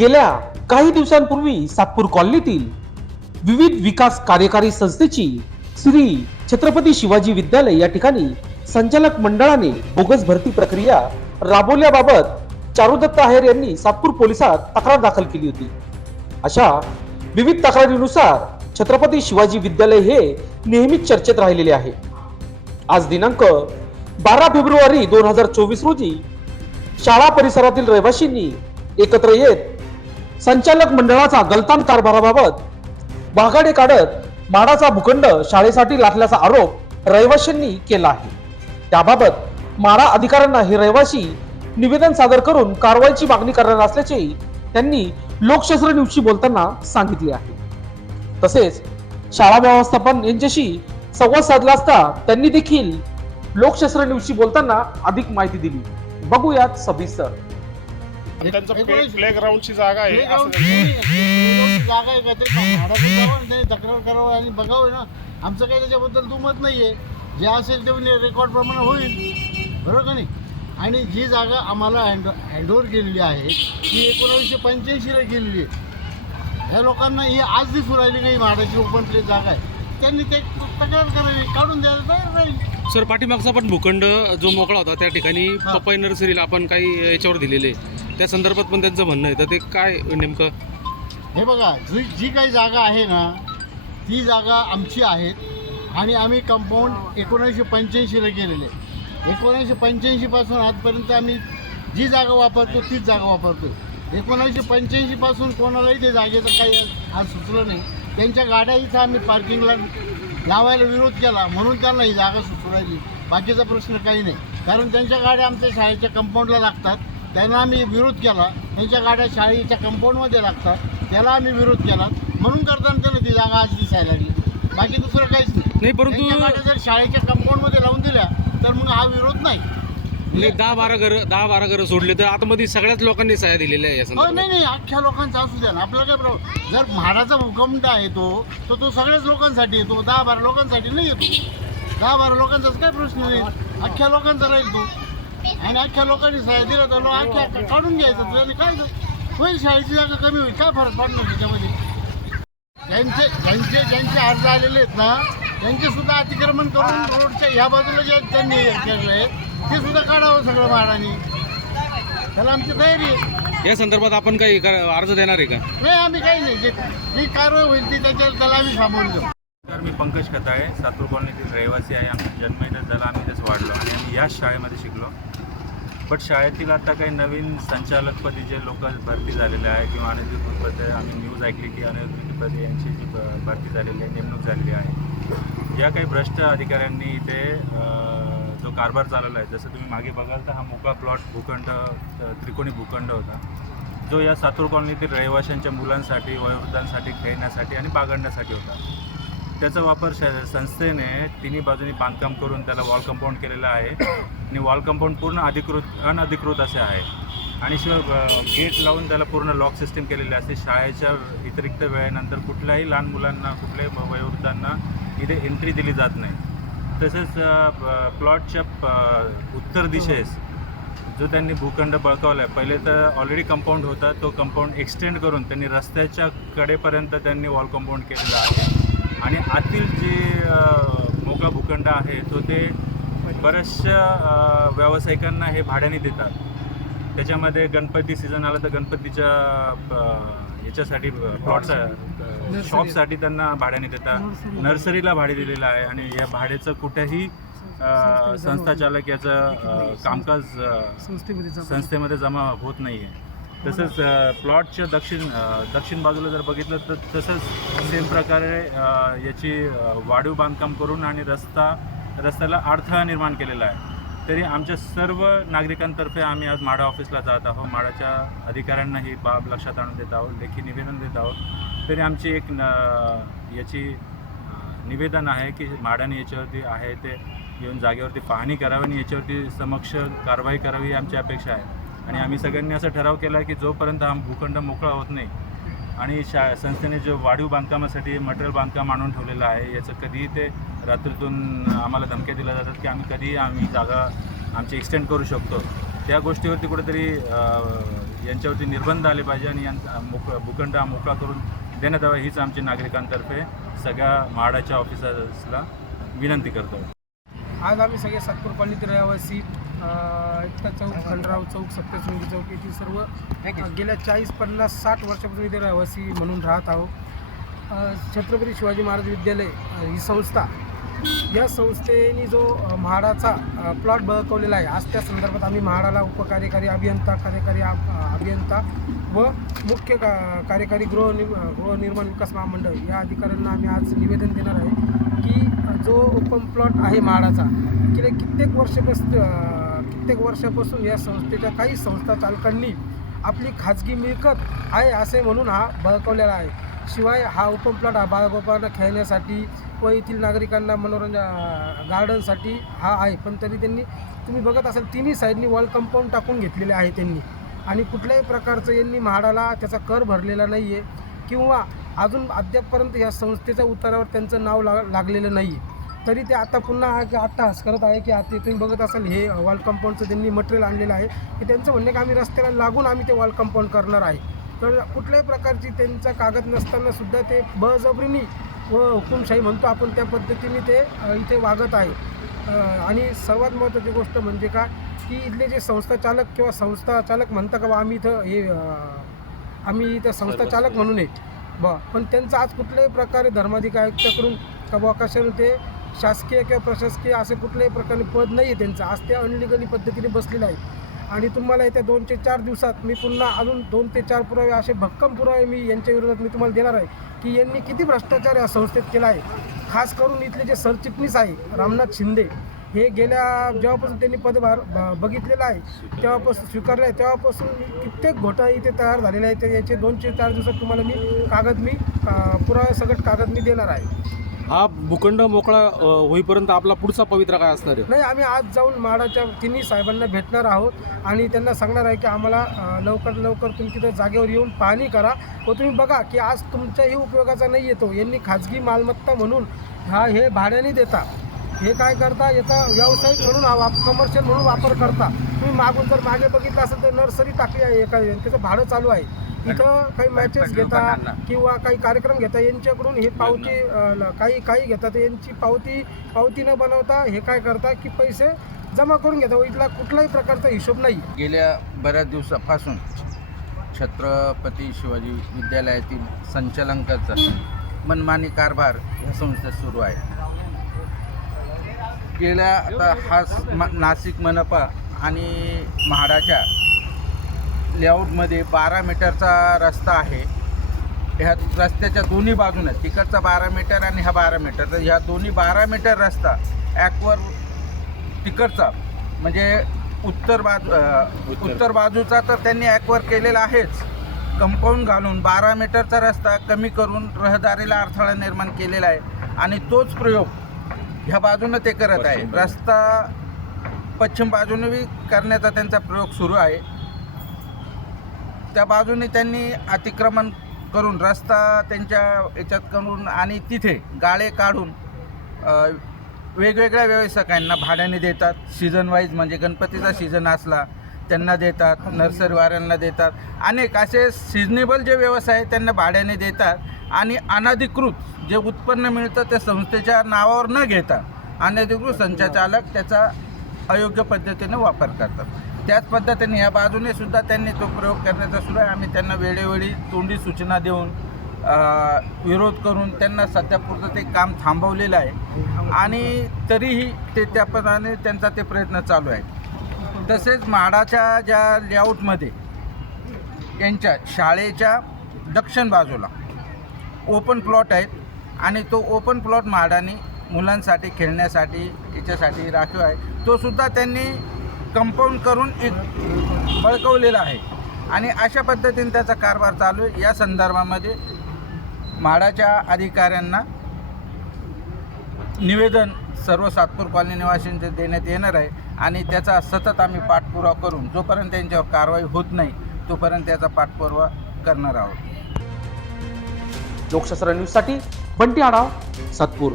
गेल्या काही दिवसांपूर्वी सातपूर कॉलनीतील विविध विकास कार्यकारी संस्थेची श्री छत्रपती शिवाजी विद्यालय या ठिकाणी संचालक मंडळाने बोगस भरती प्रक्रिया राबवल्याबाबत चारुदत्त आहेर यांनी सातपूर पोलिसात तक्रार दाखल केली होती. अशा विविध तक्रारीनुसार छत्रपती शिवाजी विद्यालय हे नेहमीच चर्चेत राहिलेले आहे. आज दिनांक बारा फेब्रुवारी दोन हजार चोवीस रोजी शाळा परिसरातील रहिवाशींनी एकत्र येत संचालक मंडळाचा गलतान कारभाराबाबत वाघाडे काढत माडाचा भूखंड शाळेसाठी लाटल्याचा आरोप रहिवाशांनी केला आहे. त्याबाबत माडा अधिकाऱ्यांना हे रहिवाशी निवेदन सादर करून कारवाईची मागणी करणार असल्याचेही त्यांनी लोकशास्त्र न्यूजशी बोलताना सांगितले आहे. तसेच शाळा व्यवस्थापन यांच्याशी संवाद साधला असता त्यांनी देखील लोकशास्त्र न्यूजशी बोलताना अधिक माहिती दिली. बघूयात सविस्तर. त्यांचं प्ले एक- प्ले ग्राउंडची जागा आहे असं त्यांचं- जागा आहे का ते भाड्याचं द्यावं आणि त्यांनी तक्रार करावं आणि बघावं ना. आमचं काही त्याच्याबद्दल दुमत नाहीये. जे असेल ते रेकॉर्ड प्रमाणे होईल. बरोबर का नाही? आणि जी जागा आम्हाला हँड हँडओव्हर केलेली आहे ती एकोणावीसशे पंच्याऐंशीला केलेली आहे. ह्या लोकांना ही आज दिसून राहिली काही म्हाडाची ओपन प्लेस जागा आहे? त्यांनी ते तक्रार करावी काढून द्यायला तयार राहील. सर पाठीमागचा पण भूखंड जो मोकळा होता त्या ठिकाणी हा. पपई नर्सरीला आपण काही याच्यावर दिलेले. त्या संदर्भात पण त्यांचं म्हणणं आहे. तर ते काय नेमकं? हे बघा जी जी काही जागा आहे ना ती जागा आमची आहेत आणि आम्ही कंपाऊंड एकोणीसशे पंच्याऐंशीला केलेले एकोणीसशे पंच्याऐंशीपासून आजपर्यंत आम्ही जी जागा वापरतो तीच जागा वापरतो. एकोणीसशे पंच्याऐंशीपासून कोणालाही ते जागेचं काही आज सुचलं नाही. त्यांच्या गाड्या इथं आम्ही पार्किंगला लावायला विरोध केला म्हणून त्यांना ही जागा सुचवायची. बाकीचा प्रश्न काही नाही. कारण त्यांच्या गाड्या आमच्या शाळेच्या कंपाऊंडला लागतात. त्यांना आम्ही विरोध केला. त्यांच्या गाड्या शाळेच्या कंपाऊंडमध्ये लागतात. त्याला आम्ही विरोध केला. म्हणून करताना त्यांना ती जागा आज दिसायला लागली. बाकी दुसरं काहीच नाही. नाही परंतु त्यांच्या गाड्या जर शाळेच्या कंपाऊंडमध्ये लावून दिल्या तर मग हा विरोध नाही. म्हणजे दहा बारा घर दहा बारा घरं सोडले तर आतमध्ये सगळ्याच लोकांनी सह्या दिलेल्या आहे या हो संदर्भात. नाही नाही अख्ख्या लोकांचा असू द्या ना. आपल्याला काय प्रॉब्लेम? जर म्हाडाचा भूकंप आहे तो तर तो सगळ्याच लोकांसाठी येतो. दहा बारा लोकांसाठी नाही येतो. दहा बारा लोकांचाच काय प्रश्न नाही अख्ख्या लोकांचा राहील तो. आणि अख्ख्या लोकांनी सह्या दिला तर लोक अख्ख्या काढून घ्यायचं त्याने काय? होईल शाळेची जागा कमी होईल. काय फरक पडणार त्याच्यामध्ये? ज्यांचे ज्यांचे ज्यांचे अर्ज आलेले आहेत ना त्यांचे सुद्धा अतिक्रमण करून रोडच्या ह्या बाजूला जे त्यांनी हे केलं आहे ते सुद्धा काढावं सगळं म्हाडाने त्याला आमची तयारी आहे. या संदर्भात आपण काही अर्ज देणार आहे का? नाही आम्ही काही नाही. जे जी कारवाई होईल ती त्याच्या त्याला आम्ही सामोरं जाऊ तर मी पंकज खताळे सातूर कॉलनीतील रहिवासी आहे. आमचा जन्म इथं झाला आम्ही इथेच वाढलो आणि आम्ही याच शाळेमध्ये शिकलो. बट शाळेतील आता काही नवीन संचालकपदी जे लोक भरती झालेले आहे किंवा अनधिकृतपदे आम्ही न्यूज ऐकली की अनधिकृतपदे यांची जी ब- भरती झालेली आहे नेमणूक झालेली आहे. या काही भ्रष्ट अधिकाऱ्यांनी इथे जो कारभार चालवला आहे जसं तुम्ही मागे बघाल तर हा मोका प्लॉट भूखंड त्रिकोणी भूखंड होता. जो या सातूर कॉलनीतील रहिवाशांच्या मुलांसाठी वयोवृद्धांसाठी खेळण्यासाठी आणि बागडण्यासाठी होता. त्याचा वापर श संस्थेने तिन्ही बाजूनी बांधकाम करून त्याला वॉल कंपाऊंड केलेलं आहे. आणि वॉल कंपाऊंड पूर्ण अधिकृत अनधिकृत असे आहे. आणि शिवाय गेट लावून त्याला पूर्ण लॉक सिस्टीम केलेली असते. शाळेच्या व्यतिरिक्त वेळेनंतर कुठल्याही लहान मुलांना कुठल्याही वयोवृद्धांना इथे एंट्री दिली जात नाही. तसेच प्लॉटच्या उत्तर दिशेस जो त्यांनी भूखंड बळकावला आहे पहिले तर ऑलरेडी कंपाऊंड होता तो कंपाऊंड एक्सटेंड करून त्यांनी रस्त्याच्या कडेपर्यंत त्यांनी वॉल कंपाऊंड केलेलं आहे. आणि आतील जे मोकळा भूखंड आहे तो ते बऱ्याचशा व्यावसायिकांना हे भाड्याने देतात. त्याच्यामध्ये गणपती सीझन आला तर गणपतीच्या याच्यासाठी प्लॉटचा शॉपसाठी त्यांना भाड्याने देतात. नर्सरीला. भाडे दिलेलं आहे आणि या भाड्याचं कुठेही संस्थाचालक याचं कामकाज संस्थेमध्ये जमा होत नाही आहे तसंच प्लॉटच्या दक्षिण दक्षिण बाजूला जर बघितलं तर तसंच सेम प्रकारे याची वाढीव बांधकाम करून आणि रस्ता रस्त्याला अडथळा निर्माण केलेला आहे. तरी आमच्या सर्व नागरिकांतर्फे आम्ही आज माडा ऑफिसला जात आहोत. माडाच्या अधिकाऱ्यांना ही बाब लक्षात आणून देत आहोत लेखी निवेदन देत आहोत. तरी आमची एक न याची निवेदन आहे की माडाने याच्यावरती आहे ते येऊन जागेवरती पाहणी करावी आणि याच्यावरती समक्ष कारवाई करावी आमची अपेक्षा आहे. आणि आम्ही सगळ्यांनी असा ठराव केला आहे की जोपर्यंत हा भूखंड मोकळा होत नाही आणि शा संस्थेने जो वाढीव बांधकामासाठी मटेरियल बांधकाम आणून ठेवलेलं आहे याचं कधीही ते रात्रीतून आम्हाला धमक्या दिल्या जातात की आम्ही कधीही आम्ही जागा आमची एक्सटेंड करू शकतो. त्या गोष्टीवरती कुठेतरी यांच्यावरती निर्बंध आले पाहिजे आणि यांचा मोक भूखंड हा मोकळा करून देण्यात यावा हीच आमची नागरिकांतर्फे सगळ्या म्हाडाच्या ऑफिसर्सला विनंती करतो. आज आम्ही सगळे सातपूर कॉलनीतील रहिवासी एकता चौक खंडराव चौक सप्तशृंगी चौक येथील सर्व गेल्या चाळीस पन्नास साठ वर्षापासून इथे रहिवासी म्हणून राहत आहोत. छत्रपती शिवाजी महाराज विद्यालय ही संस्था या संस्थेने जो म्हाडाचा प्लॉट बळकवलेला आहे. आज त्या संदर्भात आम्ही म्हाडाला उपकार्यकारी अभियंता कार्यकारी अभियंता व मुख्य का कार्यकारी गृहनि गृहनिर्माण विकास महामंडळ या अधिकाऱ्यांना आम्ही आज निवेदन देणार आहे. की जो ओपन प्लॉट आहे म्हाडाचा गेले कित्येक वर्षापास कित्येक वर्षापासून या संस्थेच्या काही संस्था चालकांनी आपली खाजगी मिळकत आहे असे म्हणून हा बळकवलेला आहे. शिवाय हा ओपन प्लॉट हा बाळगोपाळांना खेळण्यासाठी व येथील नागरिकांना मनोरंजन गार्डनसाठी हा आहे. पण तरी त्यांनी तुम्ही बघत असाल तिन्ही साईडनी वॉल कंपाऊंड टाकून घेतलेले आहे त्यांनी. आणि कुठल्याही प्रकारचं यांनी म्हाडाला त्याचा कर भरलेला नाही आहे किंवा अजून अद्यापपर्यंत या संस्थेच्या उतारावर त्यांचं नाव लाग लागलेलं नाही आहे तरी ते आता पुन्हा हा अट्टहास करत आहे की आता तुम्ही बघत असाल हे वॉल कंपाऊंडचं त्यांनी मटेरियल आणलेलं आहे की त्यांचं म्हणणं की आम्ही रस्त्याला लागून आम्ही ते वॉल कंपाऊंड करणार आहे. तर कुठल्याही प्रकारची त्यांचा कागद नसताना सुद्धा ते बळजबरीने व हुकुमशाही म्हणतो आपण त्या पद्धतीने ते इथे वागत आहे. आणि सर्वात महत्त्वाची गोष्ट म्हणजे का की इथले जे संस्था चालक किंवा संस्था चालक म्हणता का बा आम्ही इथं हे आम्ही इथं संस्था चालक म्हणून आहे. बा पण त्यांचं आज कुठल्याही प्रकारे धर्माधिक आयुक्ताकडून का बुवा कशाने ते शासकीय किंवा प्रशासकीय असे कुठल्याही प्रकारे पद नाही आहे त्यांचं. आज ते अनलिगली पद्धतीने बसलेलं आहे आणि तुम्हाला येत्या दोन ते चार दिवसात मी पुन्हा अजून दोन ते चार पुरावे असे भक्कम पुरावे मी यांच्या विरोधात मी तुम्हाला देणार आहे की यांनी किती भ्रष्टाचार या संस्थेत केला आहे. खास करून इथले जे सरचिटणीस आहे रामनाथ शिंदे हे गेल्या जेव्हापासून त्यांनी पदभार बघितलेला आहे तेव्हापासून स्वीकारलं आहे तेव्हापासून कित्येक घोटाळे इथे तयार झालेले आहेत. तर याचे दोन ते चार दिवसात तुम्हाला मी कागद मी अं, पुरावे सगट कागद मी देणार आहे. हा भूखंड मोकळा होईपर्यंत आपला पुढचा पवित्रा काय असणार आहे? नाही आम्ही आज जाऊन माडाच्या तिन्ही साहेबांना भेटणार आहोत आणि त्यांना सांगणार आहे की आम्हाला लवकर लवकर तुम्ही तिथं जागेवर येऊन पाहणी करा व तुम्ही बघा की आज तुमच्याही उपयोगाचा नाही येतो. यांनी खाजगी मालमत्ता म्हणून हा हे भाड्याने देता. हे काय करता? याचा व्यावसायिक म्हणून हा वाप कमर्शियल म्हणून वापर करता. तुम्ही मागून जर मागे बघितलं असेल तर नर्सरी टाकली आहे एका त्याचं भाडं चालू आहे. इथं काही मॅचेस घेता किंवा काही कार्यक्रम घेता यांच्याकडून हे पावती काही काही घेतात यांची पावती पावती न बनवता हे काय करता की पैसे जमा करून घेता. व इथला कुठलाही प्रकारचा हिशोब नाही. गेल्या बऱ्याच दिवसापासून छत्रपती शिवाजी विद्यालयातील संचालकांचा मनमानी कारभार या संस्थेत सुरू आहे. गेल्या आता हा नाशिक मनपा आणि म्हाडाच्या लेआउटमध्ये बारा मीटरचा रस्ता आहे. ह्या रस्त्याच्या दोन्ही बाजूने तिकडचा बारा मीटर आणि हा बारा मीटर. तर ह्या दोन्ही बारा मीटर रस्ता ॲक्वर तिकडचा म्हणजे उत्तर बाजू उत्तर बाजूचा तर त्यांनी ॲकवर केलेला आहेच. कंपाऊंड घालून बारा मीटरचा रस्ता कमी करून रहदारीला अडथळा निर्माण केलेला आहे. आणि तोच प्रयोग ह्या बाजूनं ते करत आहे. रस्ता पश्चिम बाजूने बी करण्याचा त्यांचा प्रयोग सुरू आहे. त्या बाजूने त्यांनी अतिक्रमण करून रस्ता त्यांच्या याच्यात करून आणि तिथे गाळे काढून वेगवेगळ्या व्यावसायिकांना भाड्याने देतात. सीझन वाईज म्हणजे गणपतीचा सीझन असला त्यांना देतात नर्सरीवाल्यांना देतात. अनेक असे सिजनेबल जे व्यवसाय त्यांना भाड्याने देतात. आणि अनधिकृत जे उत्पन्न मिळतं ते संस्थेच्या नावावर न घेता अनधिकृत संचालक त्याचा अयोग्य पद्धतीने वापर करतात. त्याच पद्धतीने या बाजूने सुद्धा त्यांनी तो प्रयोग करण्याचा सुरू आहे. आम्ही त्यांना वेळोवेळी तोंडी सूचना देऊन विरोध करून त्यांना सध्यापुरतं ते काम थांबवलेलं आहे. आणि तरीही ते त्या त्यांचा ते प्रयत्न चालू आहे तसेच म्हाडाच्या ज्या लेआउटमध्ये यांच्या शाळेच्या दक्षिण बाजूला ओपन प्लॉट आहेत आणि तो ओपन प्लॉट म्हाडाने मुलांसाठी खेळण्यासाठी याच्यासाठी राखीव आहे. तो सुद्धा त्यांनी कंपाऊंड करून एक बळकवलेला आहे. आणि अशा पद्धतीने त्याचा कारभार चालू आहे. या संदर्भामध्ये म्हाडाच्या अधिकाऱ्यांना निवेदन सर्व सातपूर कॉलनी निवासींचे देण्यात येणार आहे आणि त्याचा सतत आम्ही पाठपुरावा करून जोपर्यंत त्यांच्यावर कारवाई होत नाही तोपर्यंत त्याचा पाठपुरावा करणार आहोत. लोकशास्त्र न्यूजसाठी बंटी आढाव सातपूर.